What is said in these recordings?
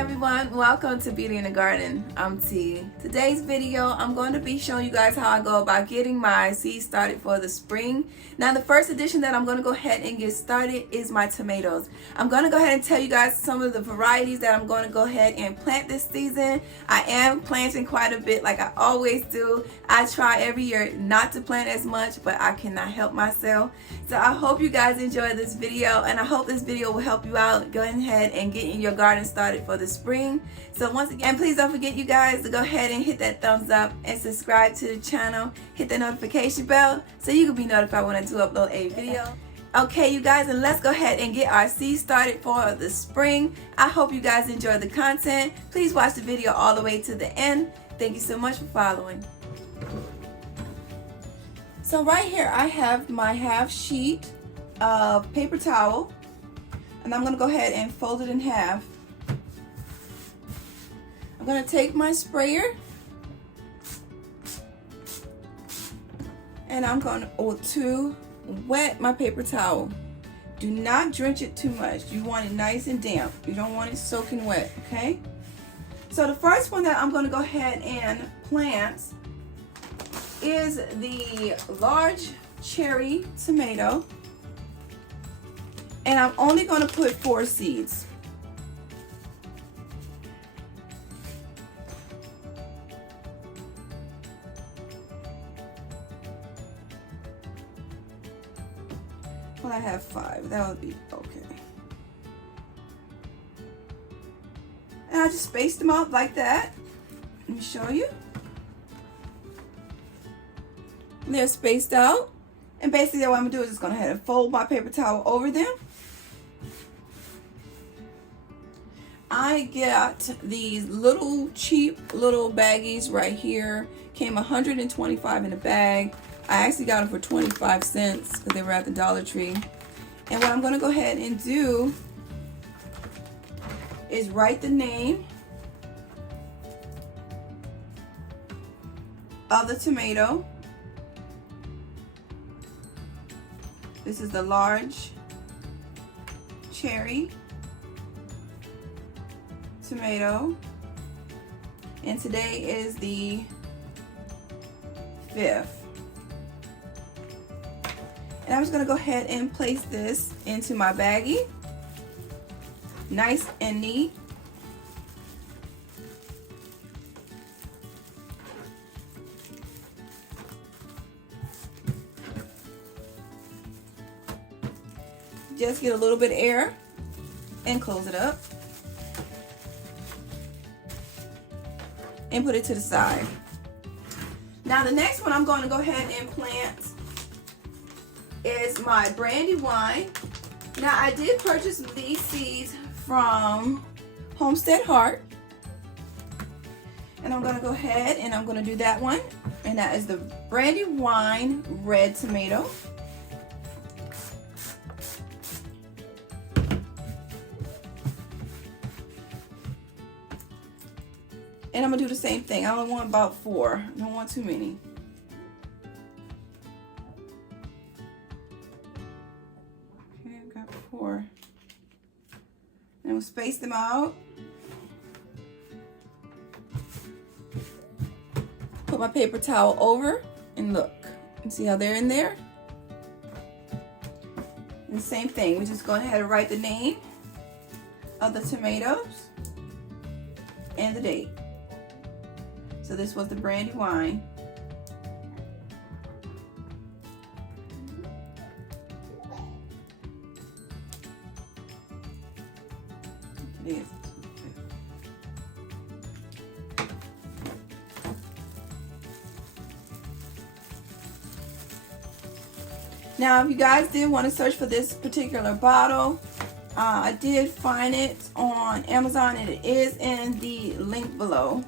everyone, welcome to Beauty in the Garden. I'm T. Today's video, I'm going to be showing you guys how I go about getting my seeds started for the spring. Now the first addition that I'm going to go ahead and get started is my tomatoes. I'm going to go ahead and tell you guys some of the varieties that I'm going to go ahead and plant this season. I am planting quite a bit like I always do. I try every year not to plant as much, but I cannot help myself. So I hope you guys enjoy this video, and I hope this video will help you out going ahead and getting your garden started for the spring. So once again, please don't forget, you guys, to go ahead and hit that thumbs up and subscribe to the channel. Hit the notification bell so you can be notified when I do upload a video. Okay, you guys, and let's go ahead and get our seeds started for the spring. I hope you guys enjoy the content. Please watch the video all the way to the end. Thank you so much for following. So right here I have my half sheet of paper towel, and I'm going to go ahead and fold it in half. I'm going to take my sprayer and I'm going to wet my paper towel. Do not drench it too much. You want it nice and damp. You don't want it soaking wet, okay? So the first one that I'm going to go ahead and plant is the large cherry tomato, and I'm only going to put 4 seeds. Well, I have 5. That would be okay. And I just spaced them out like that. Let me show you. They're spaced out, and basically what I'm gonna do is just gonna ahead and fold my paper towel over them. I got these little cheap little baggies right here. Came 125 in a bag. I actually got them for 25 cents because they were at the Dollar Tree. And what I'm gonna go ahead and do is write the name of the tomato. This is the large cherry tomato, and today is the 5th. And I'm just going to go ahead and place this into my baggie, nice and neat. Just get a little bit of air and close it up and put it to the side. Now the next one I'm going to go ahead and plant is my Brandywine. Now I did purchase these seeds from Homestead Heart, and I'm going to go ahead and I'm going to do that one, and that is the Brandywine red tomato. And I'm going to do the same thing. I only want about 4. I don't want too many. Okay, I've got 4. And we'll space them out. Put my paper towel over and look. And see how they're in there? And the same thing. We're just going ahead and write the name of the tomatoes and the date. So this was the Brandywine. It is. Now, if you guys did want to search for this particular bottle, I did find it on Amazon, and it is in the link below.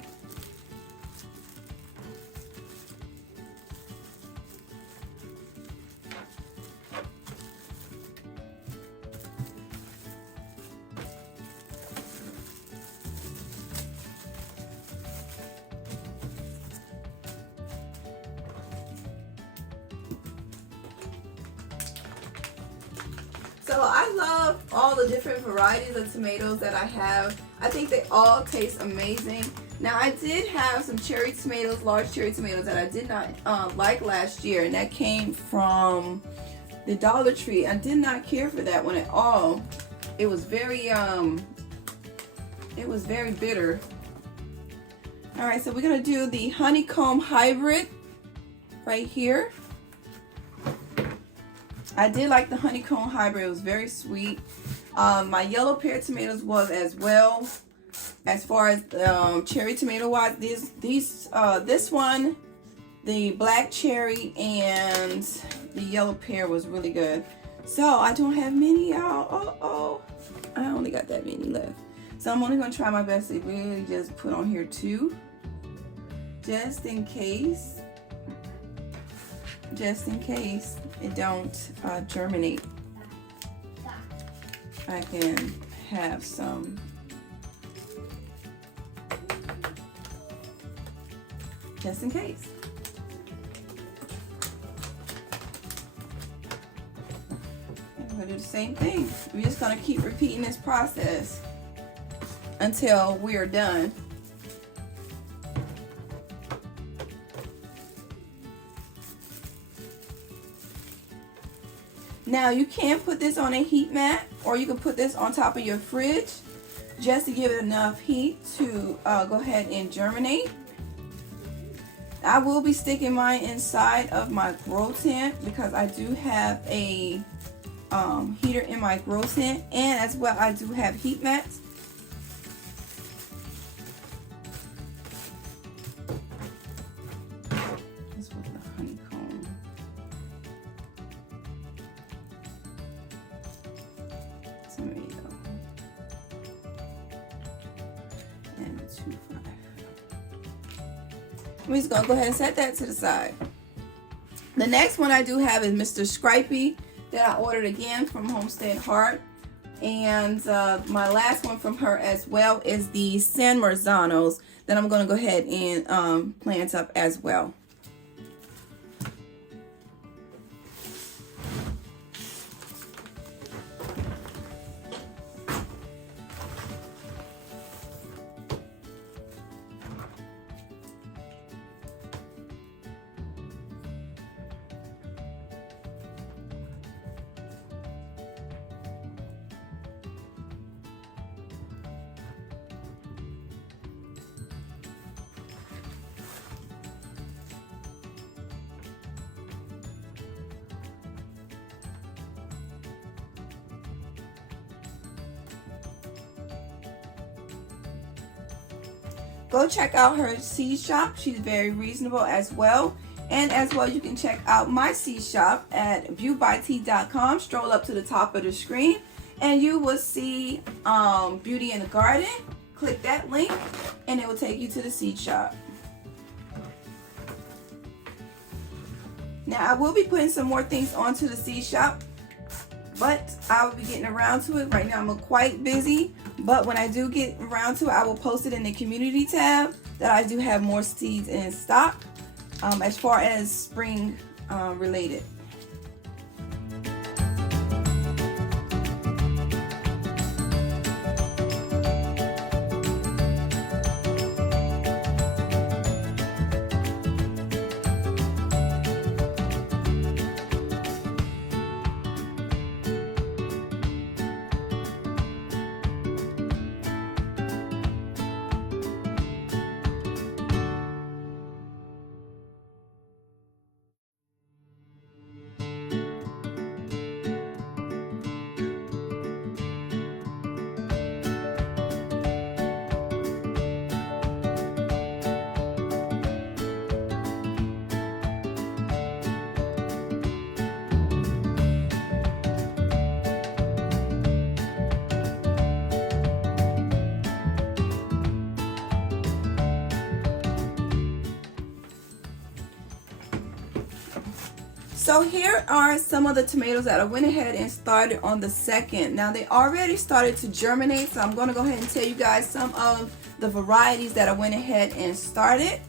So I love all the different varieties of tomatoes that I have. I think they all taste amazing. Now I did have some cherry tomatoes, large cherry tomatoes that I did not like last year, and that came from the Dollar Tree. I did not care for that one at all. It was very bitter. All right, so we're gonna do the honeycomb hybrid right here. I did like the honeycomb hybrid. It was very sweet. My yellow pear tomatoes was as well. As far as cherry tomato wise, this one, the black cherry and the yellow pear was really good. So I don't have many, y'all. I only got that many left. So I'm only gonna try my best to really just put on here 2, just in case it don't germinate. I can have some just in case. And we're gonna do the same thing. We're just gonna keep repeating this process until we're done. Now you can put this on a heat mat, or you can put this on top of your fridge just to give it enough heat to go ahead and germinate. I will be sticking mine inside of my grow tent because I do have a heater in my grow tent, and as well I do have heat mats. This was the honeycomb. Tomato and 2.5. We're just gonna go ahead and set that to the side. The next one I do have is Mr. Stripey that I ordered again from Homestead Heart, and my last one from her as well is the San Marzanos that I'm gonna go ahead and plant up as well. Go check out her seed shop. She's very reasonable as well. And as well, you can check out my seed shop at Beautee.com. Stroll up to the top of the screen and you will see Beauty in the Garden. Click that link and it will take you to the seed shop. Now I will be putting some more things onto the seed shop, but I will be getting around to it. Right now I'm quite busy, but when I do get around to it, I will post it in the community tab that I do have more seeds in stock as far as spring related. So here are some of the tomatoes that I went ahead and started on the 2nd. Now they already started to germinate, so I'm going to go ahead and tell you guys some of the varieties that I went ahead and started.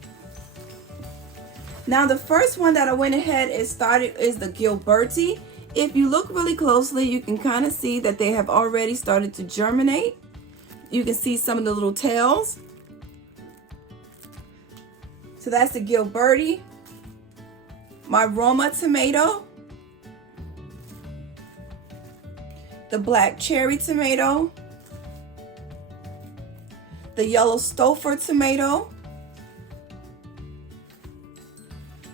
Now the first one that I went ahead and started is the Beautee, If you look really closely, you can kind of see that they have already started to germinate. You can see some of the little tails. So that's the Beautee, my Roma tomato, the black cherry tomato, the yellow Stouffer tomato,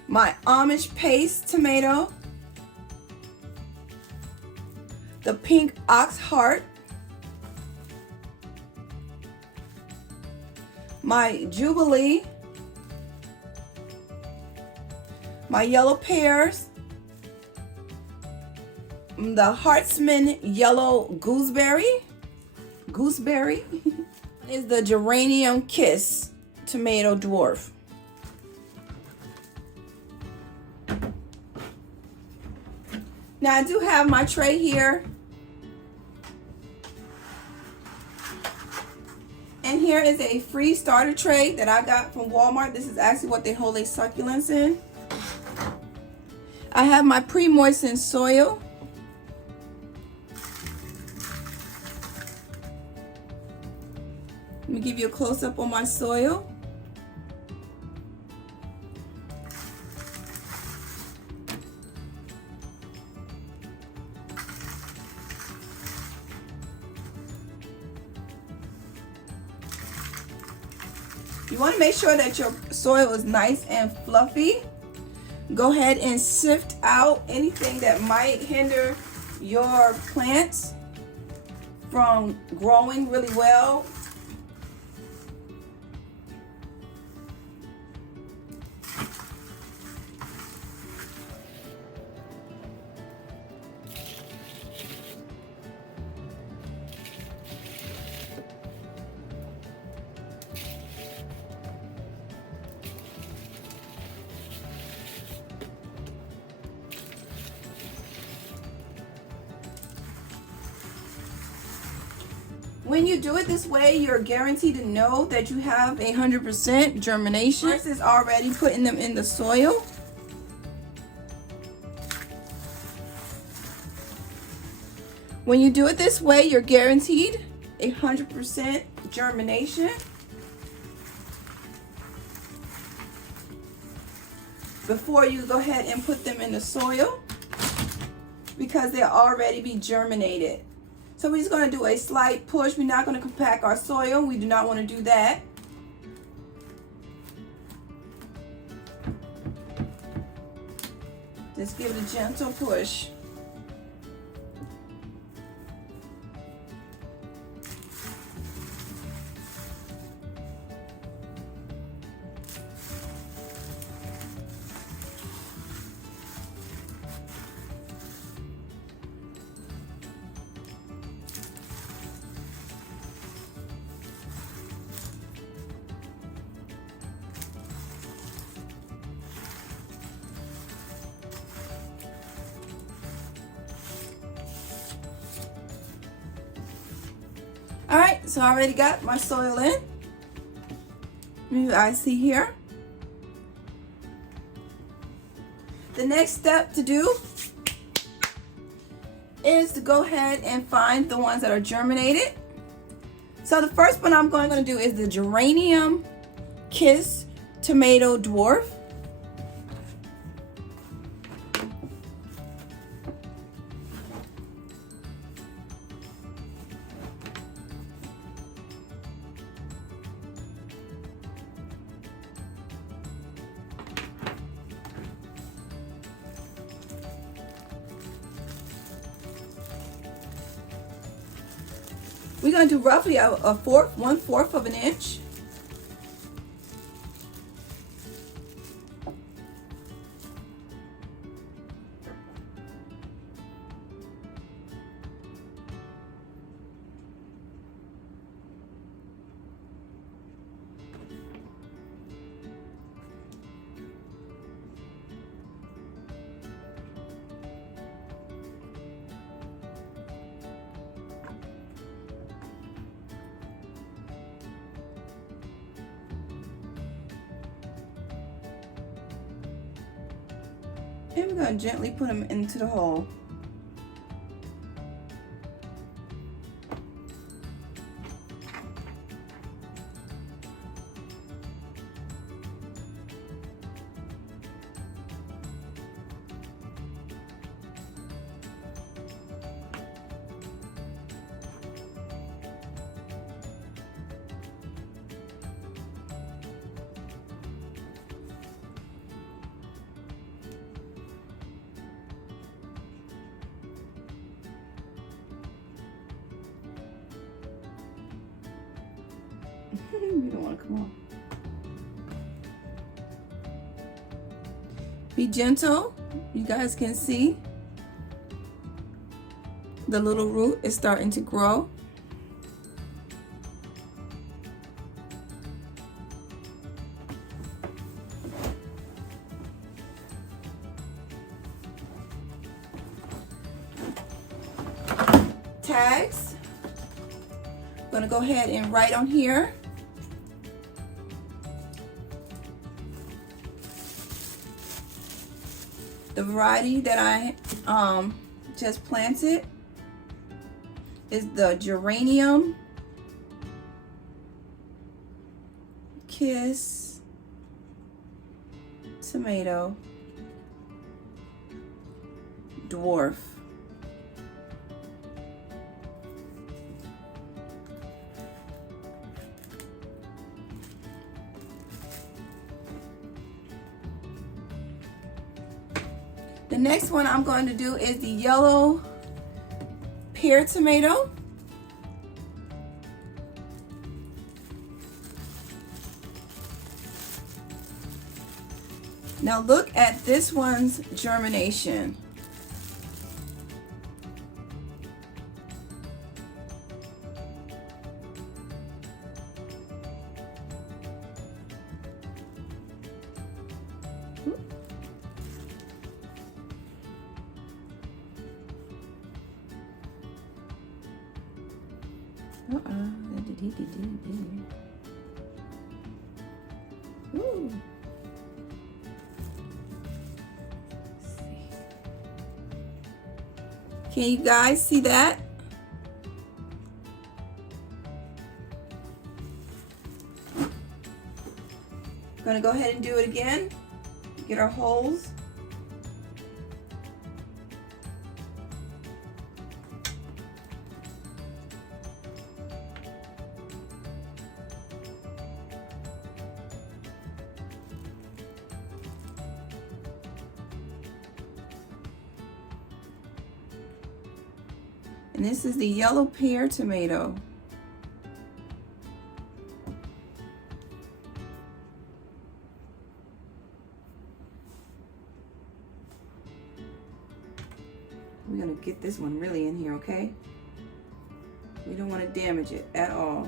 my Amish paste tomato, the pink ox heart, my Jubilee, my yellow pears, the Hartsman yellow gooseberry is the Geranium Kiss tomato dwarf. Now I do have my tray here. And here is a free starter tray that I got from Walmart. This is actually what they hold their succulents in. I have my pre-moistened soil. Let me give you a close-up on my soil. You want to make sure that your soil is nice and fluffy. Go ahead and sift out anything that might hinder your plants from growing really well. When you do it this way, you're guaranteed to know that you have 100% germination versus already putting them in the soil. When you do it this way, you're guaranteed 100% germination. Before you go ahead and put them in the soil, because they'll already be germinated. So we're just going to do a slight push. We're not going to compact our soil. We do not want to do that. Just give it a gentle push. All right, so I already got my soil in. You guys see here. The next step to do is to go ahead and find the ones that are germinated. So the first one I'm going to do is the Geranium Kiss Tomato Dwarf. We're going to do roughly one-fourth of an inch. And we're going to gently put them into the hole. You don't want to come on. Be gentle. You guys can see the little root is starting to grow. Tags. I'm going to go ahead and write on here. The variety that I just planted is the Geranium Kiss Tomato Dwarf. The next one I'm going to do is the yellow pear tomato. Now look at this one's germination. Ooh. Can you guys see that? I'm gonna go ahead and do it again. Get our holes. And this is the yellow pear tomato. We're gonna get this one really in here, okay? We don't want to damage it at all.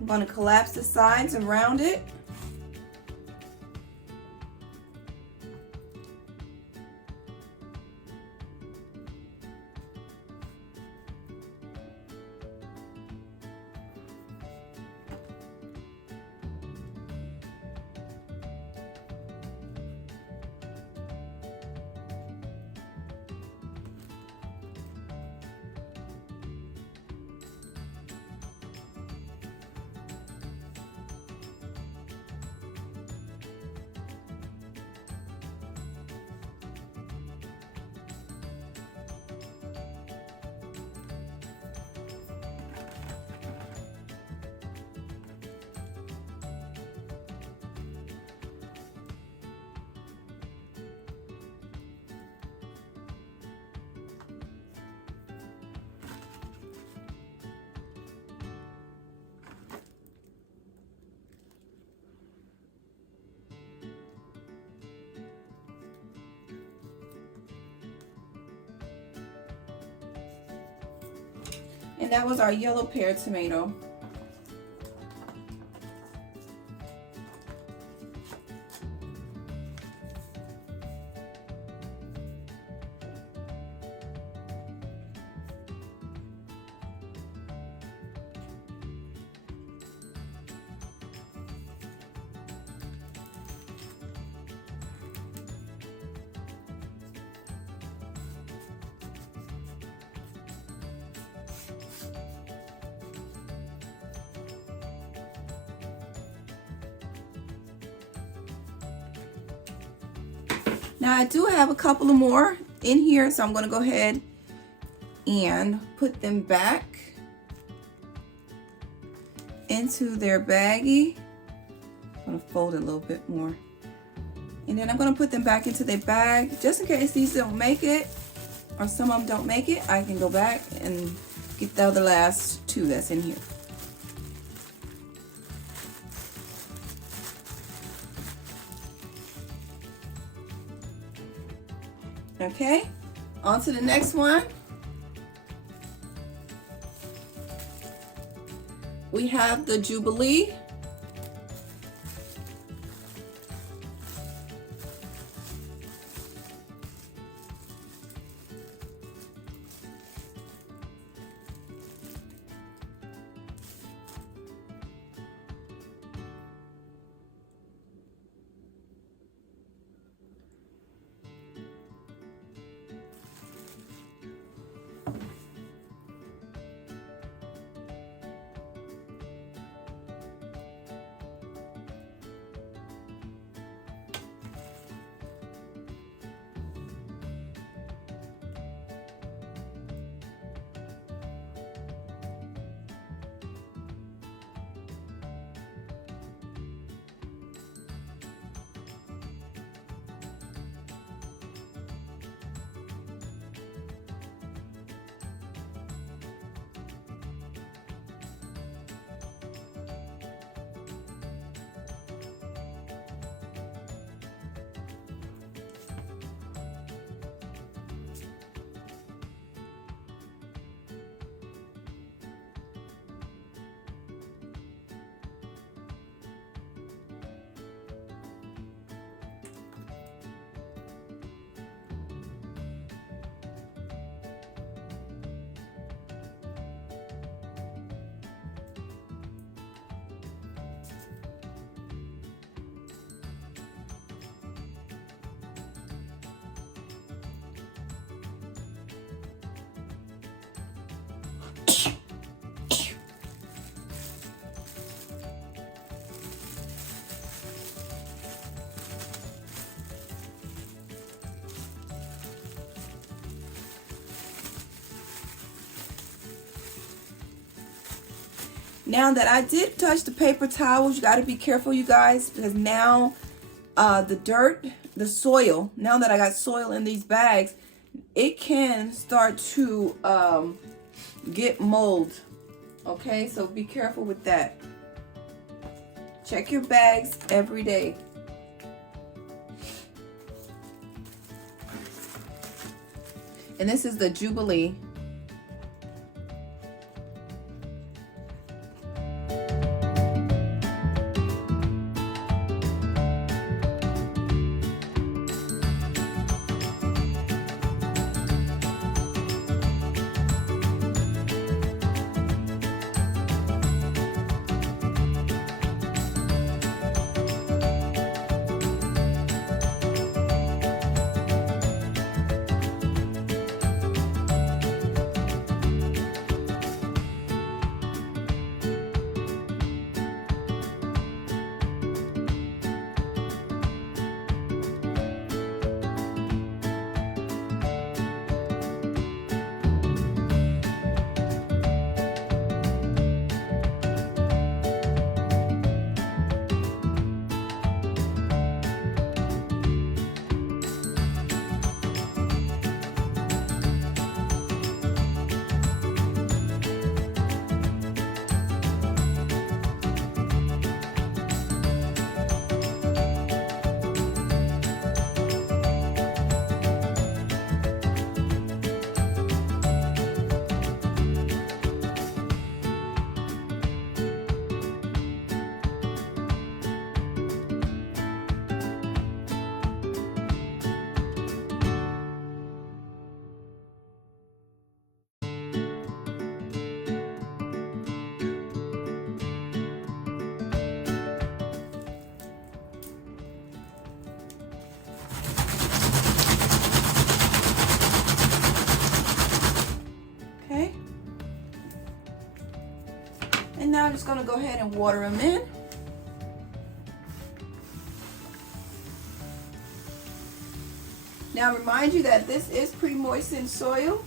I'm going to collapse the sides around it. And that was our yellow pear tomato. Now I do have a couple of more in here, so I'm going to go ahead and put them back into their baggie. I'm going to fold it a little bit more. And then I'm going to put them back into their bag. Just in case these don't make it, or some of them don't make it, I can go back and get the other last two that's in here. Okay, on to the next one. We have the Jubilee. Now that I did touch the paper towels, you got to be careful, you guys, because now the dirt, the soil, now that I got soil in these bags, it can start to get mold. Okay, so be careful with that. Check your bags every day. And this is the Jubilee. Now I'm just going to go ahead and water them in. Now remind you that this is pre-moistened soil.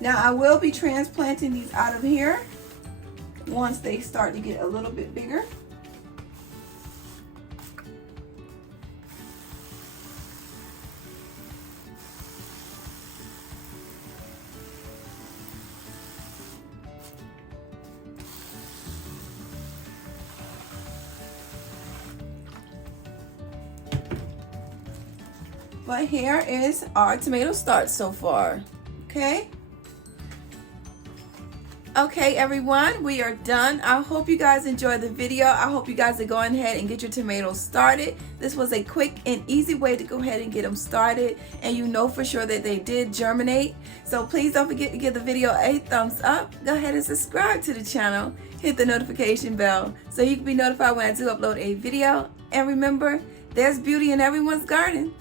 Now I will be transplanting these out of here once they start to get a little bit bigger. But here is our tomato starch so far, okay? Okay, everyone, we are done. I hope you guys enjoyed the video. I hope you guys are going ahead and get your tomatoes started. This was a quick and easy way to go ahead and get them started, and you know for sure that they did germinate. So please don't forget to give the video a thumbs up. Go ahead and subscribe to the channel. Hit the notification bell so you can be notified when I do upload a video. And remember, there's beauty in everyone's garden.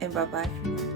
And bye-bye.